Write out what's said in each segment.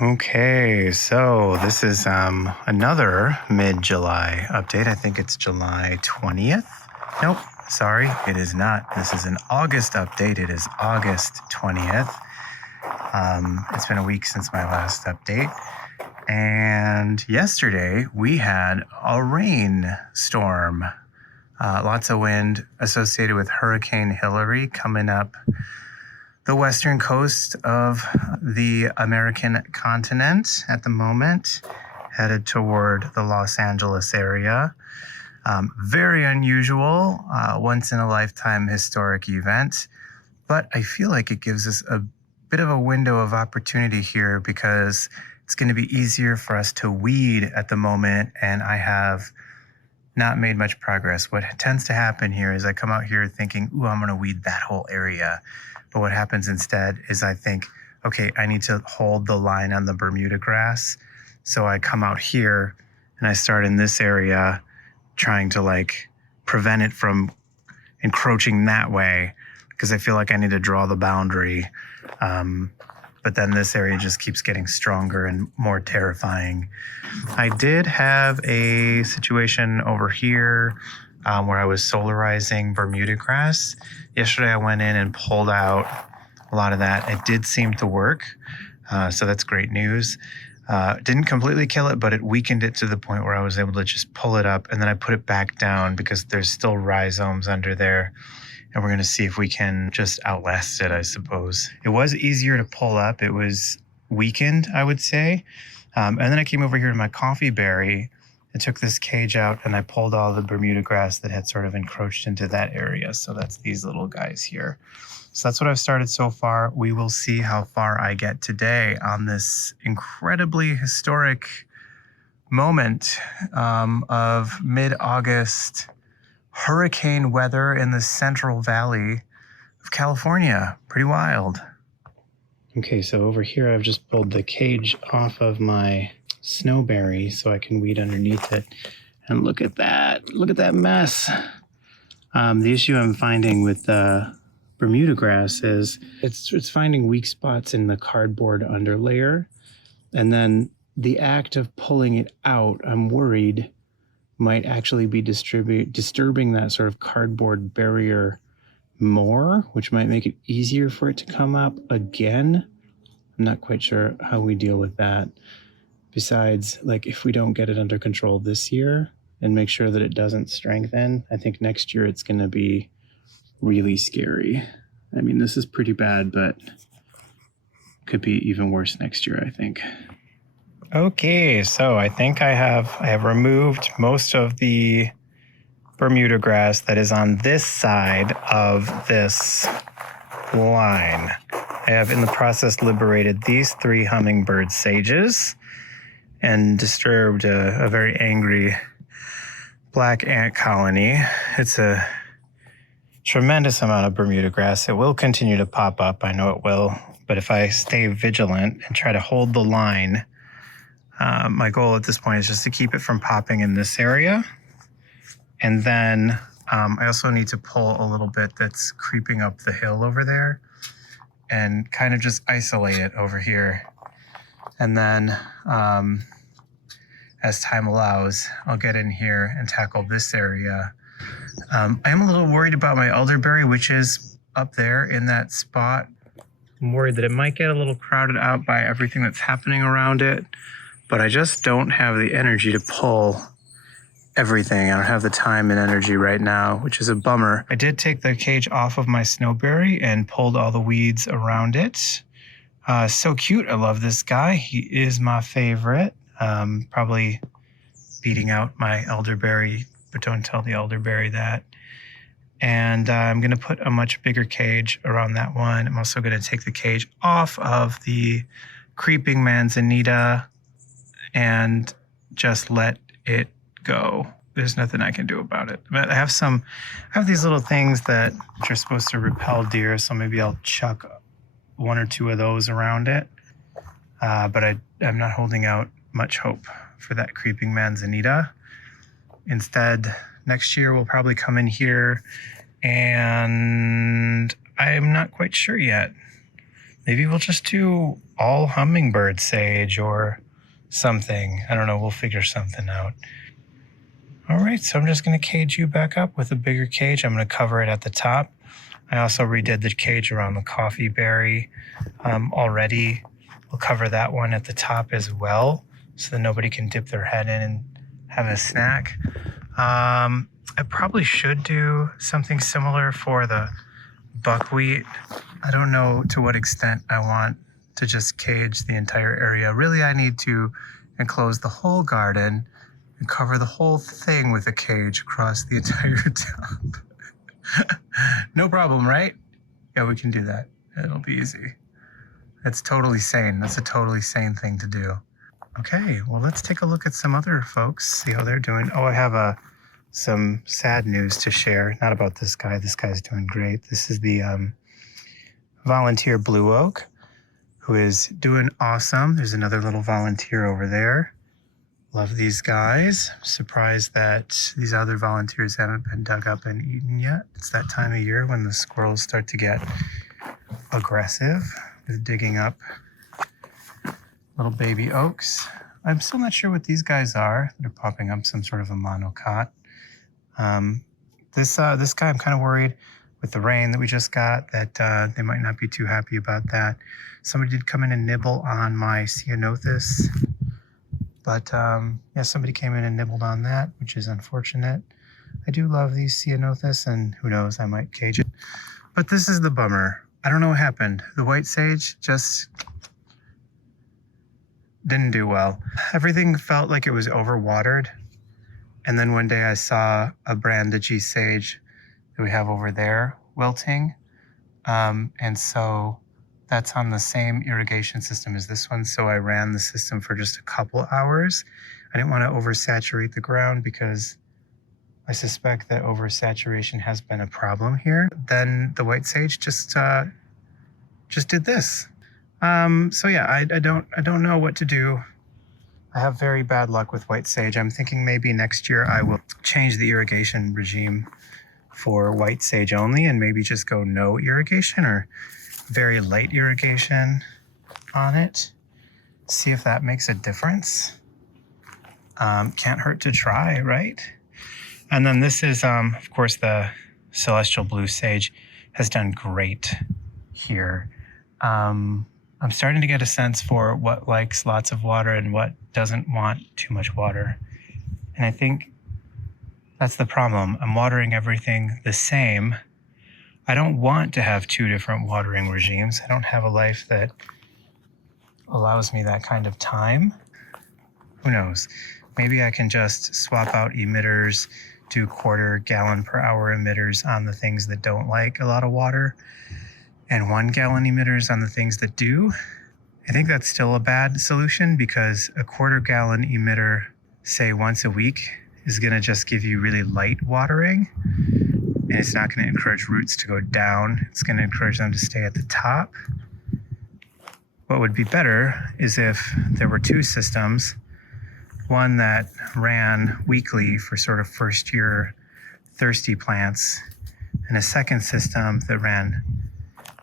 Okay, so this is another mid-July update. I think it's July 20th. Nope, sorry, it is not. This is an August update. It is August 20th. It's been a week since my last update. And yesterday we had a rainstorm. Lots of wind associated with Hurricane Hillary coming up the western coast of the American continent at the moment, headed toward the Los Angeles area. Very unusual, once in a lifetime historic event, but I feel like it gives us a bit of a window of opportunity here because it's going to be easier for us to weed at the moment, and I have not made much progress. What tends to happen here is I come out here thinking, ooh, I'm going to weed that whole area. But what happens instead is I think, okay, I need to hold the line on the Bermuda grass. So I come out here and I start in this area trying to prevent it from encroaching that way because I feel like I need to draw the boundary. But then this area just keeps getting stronger and more terrifying. I did have a situation over here where I was solarizing Bermuda grass. Yesterday I went in and pulled out a lot of that. It did seem to work, so that's great news. Didn't completely kill it, but it weakened it to the point where I was able to just pull it up, and then I put it back down because there's still rhizomes under there. And we're going to see if we can just outlast it, I suppose. It was easier to pull up. It was weakened, I would say. And then I came over here to my coffee berry and took this cage out, and I pulled all the Bermuda grass that had sort of encroached into that area. So that's these little guys here. So that's what I've started so far. We will see how far I get today on this incredibly historic moment of mid-August hurricane weather in the Central Valley of California. Pretty wild. Okay, so over here I've just pulled the cage off of my snowberry so I can weed underneath it. And look at that. Look at that mess. The issue I'm finding with the Bermuda grass is it's finding weak spots in the cardboard underlayer. And then the act of pulling it out, I'm worried, might actually be disturbing that sort of cardboard barrier more, which might make it easier for it to come up again. I'm not quite sure how we deal with that. Besides, if we don't get it under control this year and make sure that it doesn't strengthen, I think next year it's going to be really scary. I mean, this is pretty bad, but could be even worse next year, I think. Okay, so I think I have removed most of the Bermuda grass that is on this side of this line. I have in the process liberated these 3 hummingbird sages and disturbed a very angry black ant colony. It's a tremendous amount of Bermuda grass. It will continue to pop up, I know it will, but if I stay vigilant and try to hold the line, my goal at this point is just to keep it from popping in this area. And then I also need to pull a little bit that's creeping up the hill over there and kind of just isolate it over here. And then as time allows, I'll get in here and tackle this area. I am a little worried about my elderberry, which is up there in that spot. I'm worried that it might get a little crowded out by everything that's happening around it. But I just don't have the energy to pull everything. I don't have the time and energy right now, which is a bummer. I did take the cage off of my snowberry and pulled all the weeds around it. So cute. I love this guy. He is my favorite. Probably beating out my elderberry, but don't tell the elderberry that. And I'm going to put a much bigger cage around that one. I'm also going to take the cage off of the creeping manzanita and just let it go. There's nothing I can do about it. But I have these little things that are supposed to repel deer, so maybe I'll chuck 1 or 2 of those around it. But I'm not holding out much hope for that creeping manzanita. Instead, next year we'll probably come in here, and I'm not quite sure yet. Maybe we'll just do all hummingbird sage or something. I don't know. We'll figure something out. All right, so I'm just going to cage you back up with a bigger cage. I'm going to cover it at the top. I also redid the cage around the coffee berry already. We'll cover that one at the top as well so that nobody can dip their head in and have a snack. I probably should do something similar for the buckwheat. I don't know to what extent I want to just cage the entire area. Really, I need to enclose the whole garden and cover the whole thing with a cage across the entire top. No problem, right? Yeah, we can do that. It'll be easy. That's totally sane. That's a totally sane thing to do. Okay, well, let's take a look at some other folks, see how they're doing. Oh, I have some sad news to share. Not about this guy. This guy's doing great. This is the volunteer blue oak, who is doing awesome. There's another little volunteer over there. Love these guys. Surprised that these other volunteers haven't been dug up and eaten yet. It's that time of year when the squirrels start to get aggressive with digging up little baby oaks. I'm still not sure what these guys are. They're popping up some sort of a monocot. This guy, I'm kind of worried with the rain that we just got that they might not be too happy about that. Somebody did come in and nibble on my ceanothus, but yeah, somebody came in and nibbled on that, which is unfortunate. I do love these ceanothus, and who knows, I might cage it. But this is the bummer. I don't know what happened. The white sage just didn't do well. Everything felt like it was overwatered. And then one day I saw a brandegee sage that we have over there wilting. And so that's on the same irrigation system as this one. So I ran the system for just a couple hours. I didn't want to oversaturate the ground because I suspect that oversaturation has been a problem here. Then the white sage just did this. So yeah, I don't know what to do. I have very bad luck with white sage. I'm thinking maybe next year I will change the irrigation regime for white sage only and maybe just go no irrigation or very light irrigation on it. See if that makes a difference. Can't hurt to try, right? And then this is, of course, the celestial blue sage has done great here. I'm starting to get a sense for what likes lots of water and what doesn't want too much water. And I think that's the problem. I'm watering everything the same. I don't want to have two different watering regimes. I don't have a life that allows me that kind of time. Who knows? Maybe I can just swap out emitters, do 1/4 gallon per hour emitters on the things that don't like a lot of water, and 1 gallon emitters on the things that do. I think that's still a bad solution because a 1/4 gallon emitter, say once a week, is going to just give you really light watering. And it's not going to encourage roots to go down. It's going to encourage them to stay at the top. What would be better is if there were two systems, one that ran weekly for sort of first year thirsty plants, and a second system that ran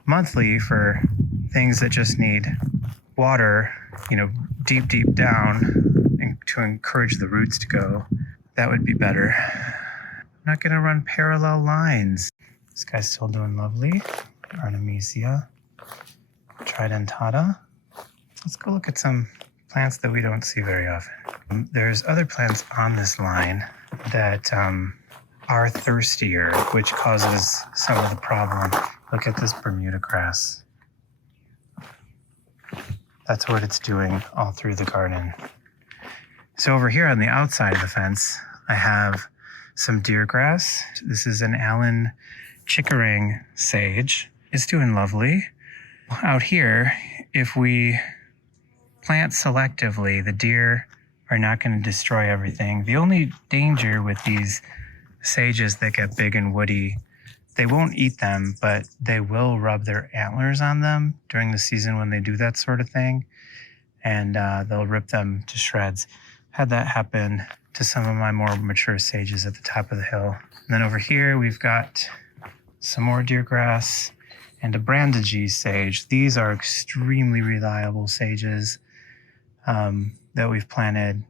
monthly for things that just need water, deep, deep down and to encourage the roots to go. That would be better. I'm not going to run parallel lines. This guy's still doing lovely. Artemisia tridentata. Let's go look at some plants that we don't see very often. There's other plants on this line that are thirstier, which causes some of the problem. Look at this Bermuda grass. That's what it's doing all through the garden. So over here on the outside of the fence, I have some deer grass. This is an Allen Chickering sage. It's doing lovely. Out here, if we plant selectively, the deer are not going to destroy everything. The only danger with these sages that get big and woody, they won't eat them, but they will rub their antlers on them during the season when they do that sort of thing, and they'll rip them to shreds. Had that happen to some of my more mature sages at the top of the hill. And then over here, we've got some more deer grass. and a brandegee sage. These are extremely reliable sages that we've planted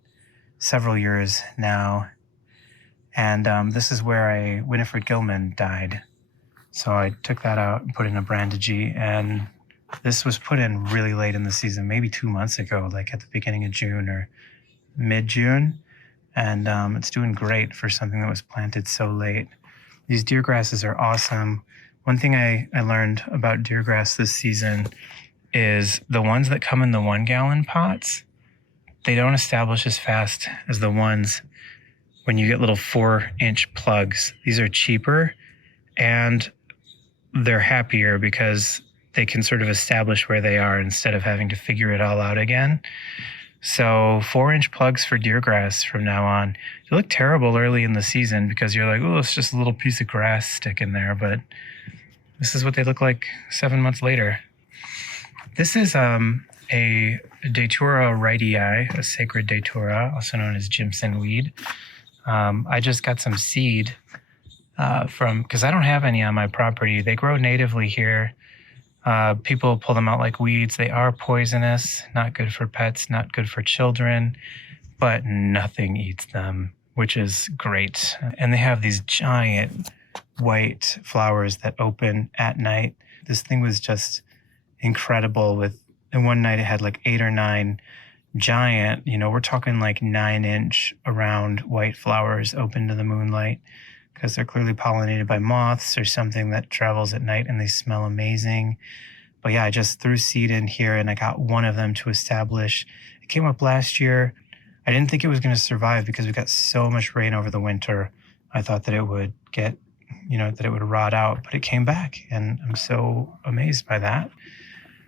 several years now. And this is where a Winifred Gilman died. So I took that out and put in a brandegee, and this was put in really late in the season, maybe 2 months ago, like at the beginning of June or mid-June. And it's doing great for something that was planted so late. These deer grasses are awesome. One thing I learned about deer grass this season is the ones that come in the 1 gallon pots, they don't establish as fast as the ones when you get little 4-inch plugs. These are cheaper and they're happier because they can sort of establish where they are instead of having to figure it all out again. So 4-inch plugs for deer grass from now on. You look terrible early in the season because you're like, oh, it's just a little piece of grass sticking there. But this is what they look like 7 months later. This is a Datura wrightii, a sacred Datura, also known as Jimson weed. I just got some seed because I don't have any on my property. They grow natively here. People pull them out like weeds. They are poisonous, not good for pets, not good for children, but nothing eats them, which is great. And they have these giant white flowers that open at night. This thing was just incredible. And one night it had like 8 or 9 giant, we're talking like 9-inch around white flowers open to the moonlight, because they're clearly pollinated by moths or something that travels at night, and they smell amazing. But yeah, I just threw seed in here and I got one of them to establish. It came up last year. I didn't think it was going to survive because we got so much rain over the winter. I thought that it would get, that it would rot out, but it came back, and I'm so amazed by that.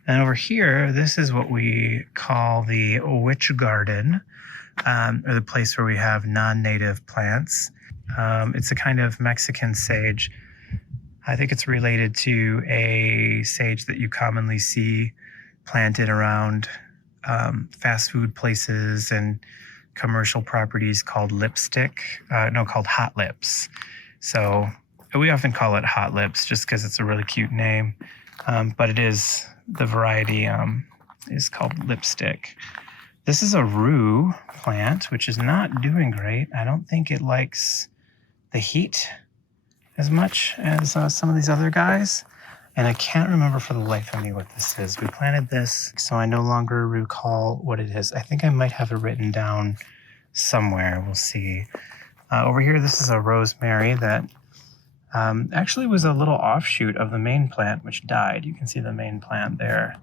And over here, this is what we call the witch garden, or the place where we have non-native plants. It's a kind of Mexican sage. I think it's related to a sage that you commonly see planted around fast food places and commercial properties called called hot lips. So we often call it hot lips just because it's a really cute name. But the variety is called lipstick. This is a rue plant, which is not doing great. I don't think it likes the heat as much as some of these other guys. And I can't remember for the life of me what this is. We planted this, so I no longer recall what it is. I think I might have it written down somewhere. We'll see. Over here, this is a rosemary that actually was a little offshoot of the main plant, which died. You can see the main plant there.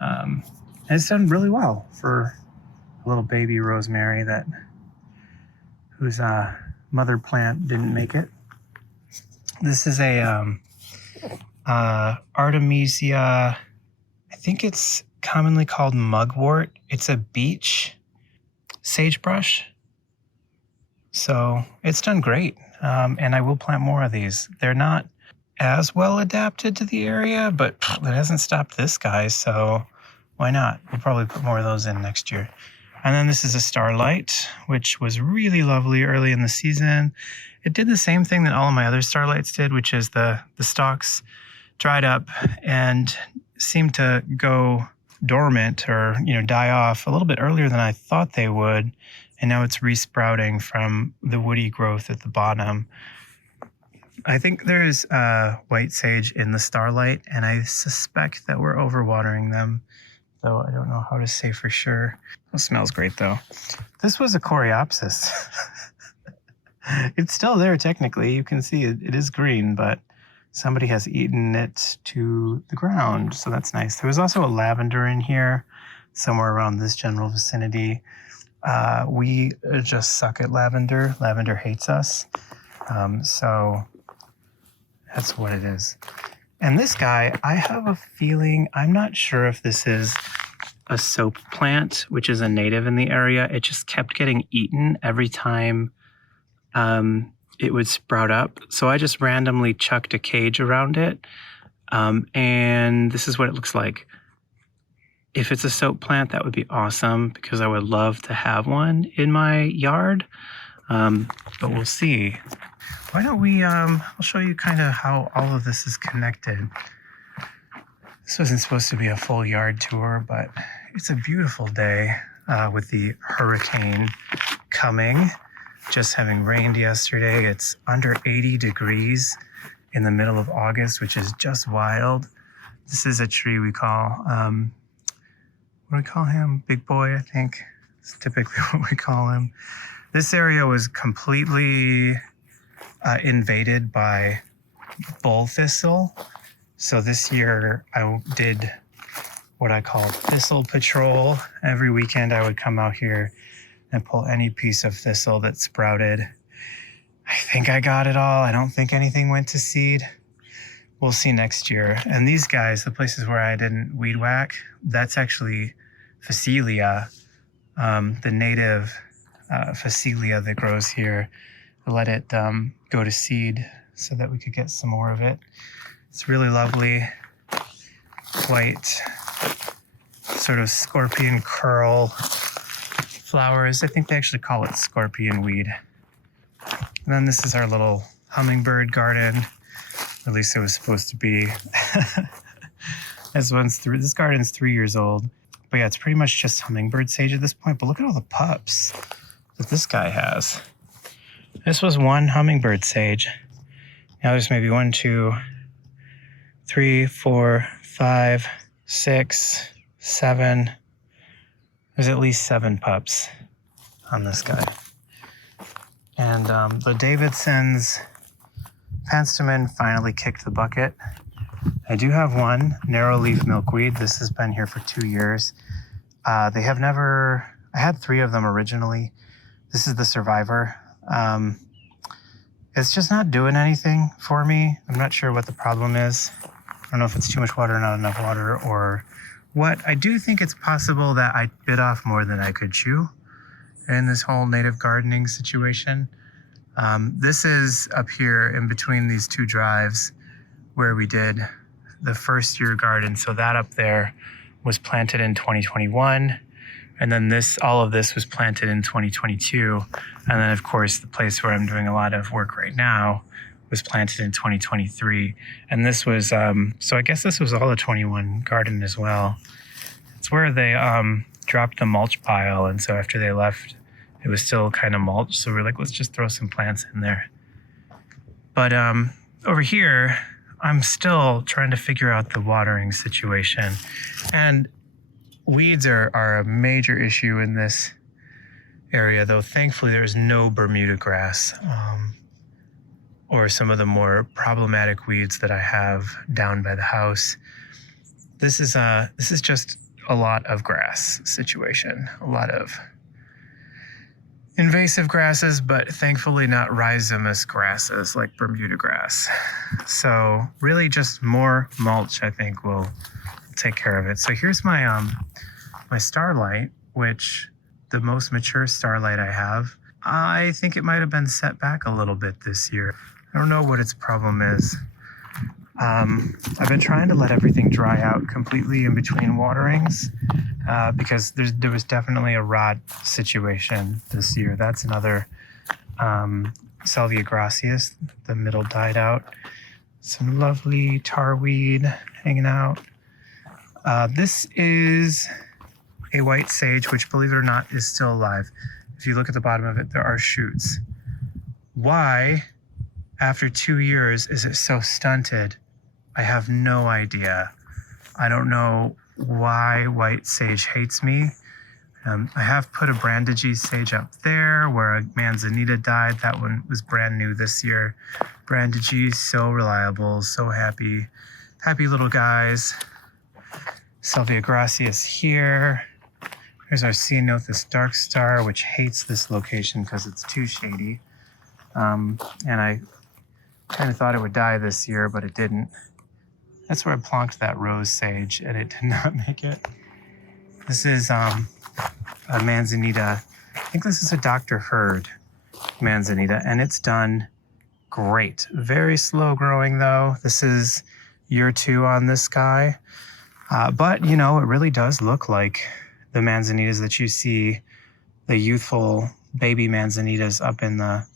And it's done really well for a little baby rosemary whose mother plant didn't make it. This is a Artemisia. I think it's commonly called mugwort. It's a beach sagebrush. So it's done great. And I will plant more of these. They're not as well adapted to the area, but it hasn't stopped this guy, so why not? We'll probably put more of those in next year. And then this is a starlight, which was really lovely early in the season. It did the same thing that all of my other starlights did, which is the stalks dried up and seemed to go dormant or die off a little bit earlier than I thought they would. And now it's resprouting from the woody growth at the bottom. I think there's white sage in the starlight, and I suspect that we're overwatering them, though I don't know how to say for sure. It smells great, though. This was a coreopsis. It's still there, technically. You can see it is green, but somebody has eaten it to the ground, so that's nice. There was also a lavender in here, somewhere around this general vicinity. We just suck at lavender. Lavender hates us. So that's what it is. And this guy, I have a feeling, I'm not sure if this is a soap plant, which is a native in the area. It just kept getting eaten every time it would sprout up. So I just randomly chucked a cage around it. And this is what it looks like. If it's a soap plant, that would be awesome because I would love to have one in my yard. But we'll see. Why don't we, I'll show you kind of how all of this is connected. This wasn't supposed to be a full yard tour, but it's a beautiful day with the hurricane coming. Just having rained yesterday. It's under 80 degrees in the middle of August, which is just wild. This is a tree we call, what do we call him? Big boy, I think. It's typically what we call him. This area was completely invaded by bull thistle. So this year I did what I call thistle patrol. Every weekend I would come out here and pull any piece of thistle that sprouted. I think I got it all. I don't think anything went to seed. We'll see next year. And these guys, the places where I didn't weed whack, that's actually Phacelia, the native Phacelia that grows here. I let it go to seed so that we could get some more of it. It's really lovely, white, sort of scorpion curl flowers. I think they actually call it scorpion weed. And then this is our little hummingbird garden. At least it was supposed to be. This garden's 3 years old. But yeah, it's pretty much just hummingbird sage at this point. But look at all the pups that this guy has. This was one hummingbird sage. Now there's maybe 1, 2, 3, 4, 5, 6, 7. There's at least 7 pups on this guy. And the Davidson's Penstemon finally kicked the bucket. I do have one narrow leaf milkweed. This has been here for 2 years. I had 3 of them originally. This is the survivor. It's just not doing anything for me. I'm not sure what the problem is. I don't know if it's too much water, not enough water, or what. I do think it's possible that I bit off more than I could chew in this whole native gardening situation. This is up here in between these 2 drives where we did the first year garden. So that up there was planted in 2021. And then all of this was planted in 2022. And then of course, the place where I'm doing a lot of work right now was planted in 2023. And this was, so I guess this was all a 21 garden as well. It's where they dropped the mulch pile. And so after they left, it was still kind of mulch. So we're like, let's just throw some plants in there. But over here, I'm still trying to figure out the watering situation. And weeds are a major issue in this area, though thankfully there's no Bermuda grass or some of the more problematic weeds that I have down by the house. This is just a lot of grass situation, a lot of invasive grasses, but thankfully not rhizomous grasses like Bermuda grass. So really just more mulch, I think, will take care of it. So here's my my starlight, which the most mature starlight I have. I think it might have been set back a little bit this year. I don't know what its problem is. I've been trying to let everything dry out completely in between waterings because there was definitely a rot situation this year. That's another Salvia gracias. The middle died out. Some lovely tarweed hanging out. This is a white sage, which, believe it or not, is still alive. If you look at the bottom of it, there are shoots. Why, after 2 years, is it so stunted? I have no idea. I don't know why white sage hates me. I have put a brandegee sage up there where a manzanita died. That one was brand new this year. Brandegee, so reliable, so happy. Happy little guys. Salvia gracias here. Here's our ceanothus dark star, which hates this location because it's too shady. And I kind of thought it would die this year, but it didn't. That's where I plonked that rose sage, and it did not make it. This is a manzanita. I think this is a Dr. Hurd manzanita, and it's done great. Very slow growing, though. This is year 2 on this guy. But, you know, it really does look like the manzanitas that you see, the youthful baby manzanitas up in the,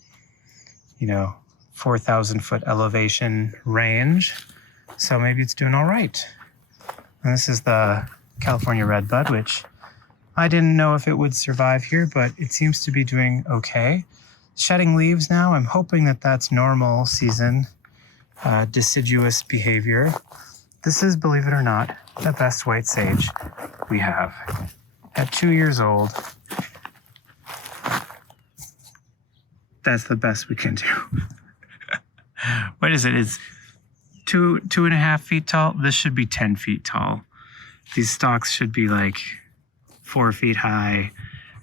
4,000 foot elevation range. So maybe it's doing all right. And this is the California redbud, which I didn't know if it would survive here, but it seems to be doing okay. Shedding leaves now. I'm hoping that that's normal season deciduous behavior. This is, believe it or not, the best white sage we have. At 2 years old, that's the best we can do. What is it? It's 2.5 feet tall. This should be 10 feet tall. These stalks should be like 4 feet high,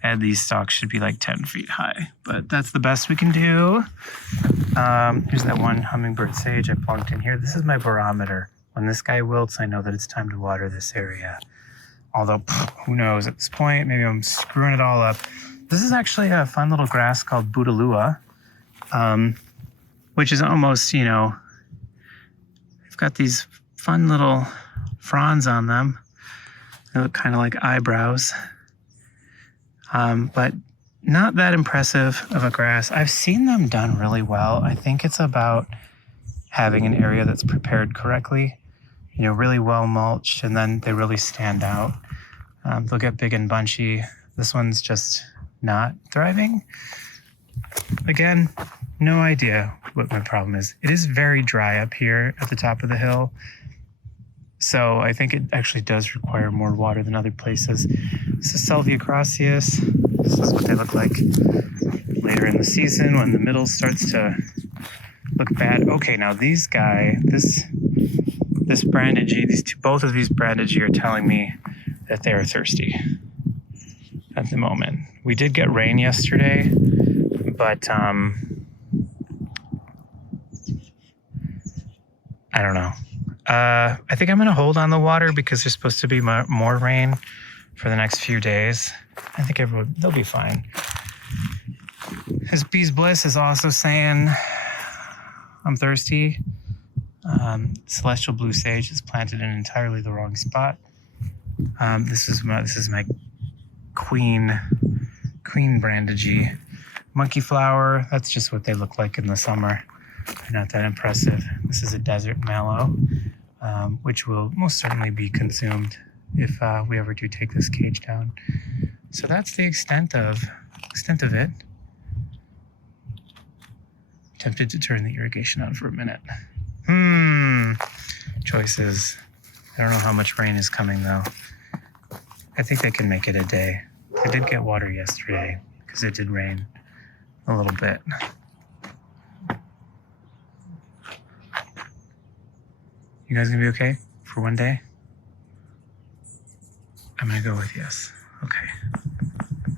and these stalks should be like 10 feet high. But that's the best we can do. Here's that one hummingbird sage I plunked in here. This is my barometer. When this guy wilts, I know that it's time to water this area. Although, who knows at this point, maybe I'm screwing it all up. This is actually a fun little grass called Budalua, which is almost, you know, they've got these fun little fronds on them. They look kind of like eyebrows, but not that impressive of a grass. I've seen them done really well. I think it's about having an area that's prepared correctly, you know, really well mulched, and then they really stand out. They'll get big and bunchy. This one's just not thriving. Again, no idea what my problem is. It is very dry up here at the top of the hill, so I think it actually does require more water than other places. This is Salvia gracias. This is what they look like later in the season when the middle starts to look bad. Okay, now these guys, this brandegee, both of these brandegee are telling me that they are thirsty at the moment. We did get rain yesterday, but I don't know. I think I'm going to hold on the water because there's supposed to be more rain for the next few days. I think they'll be fine. His bee's bliss is also saying, I'm thirsty. Celestial blue sage is planted in entirely the wrong spot. This is my queen brandegee. Monkeyflower, that's just what they look like in the summer. They're not that impressive. This is a desert mallow, which will most certainly be consumed if we ever do take this cage down. So that's the extent of it. Tempted to turn the irrigation on for a minute. Choices. I don't know how much rain is coming though. I think they can make it a day. I did get water yesterday because it did rain a little bit. You guys gonna be okay for one day? I'm gonna go with yes. Okay.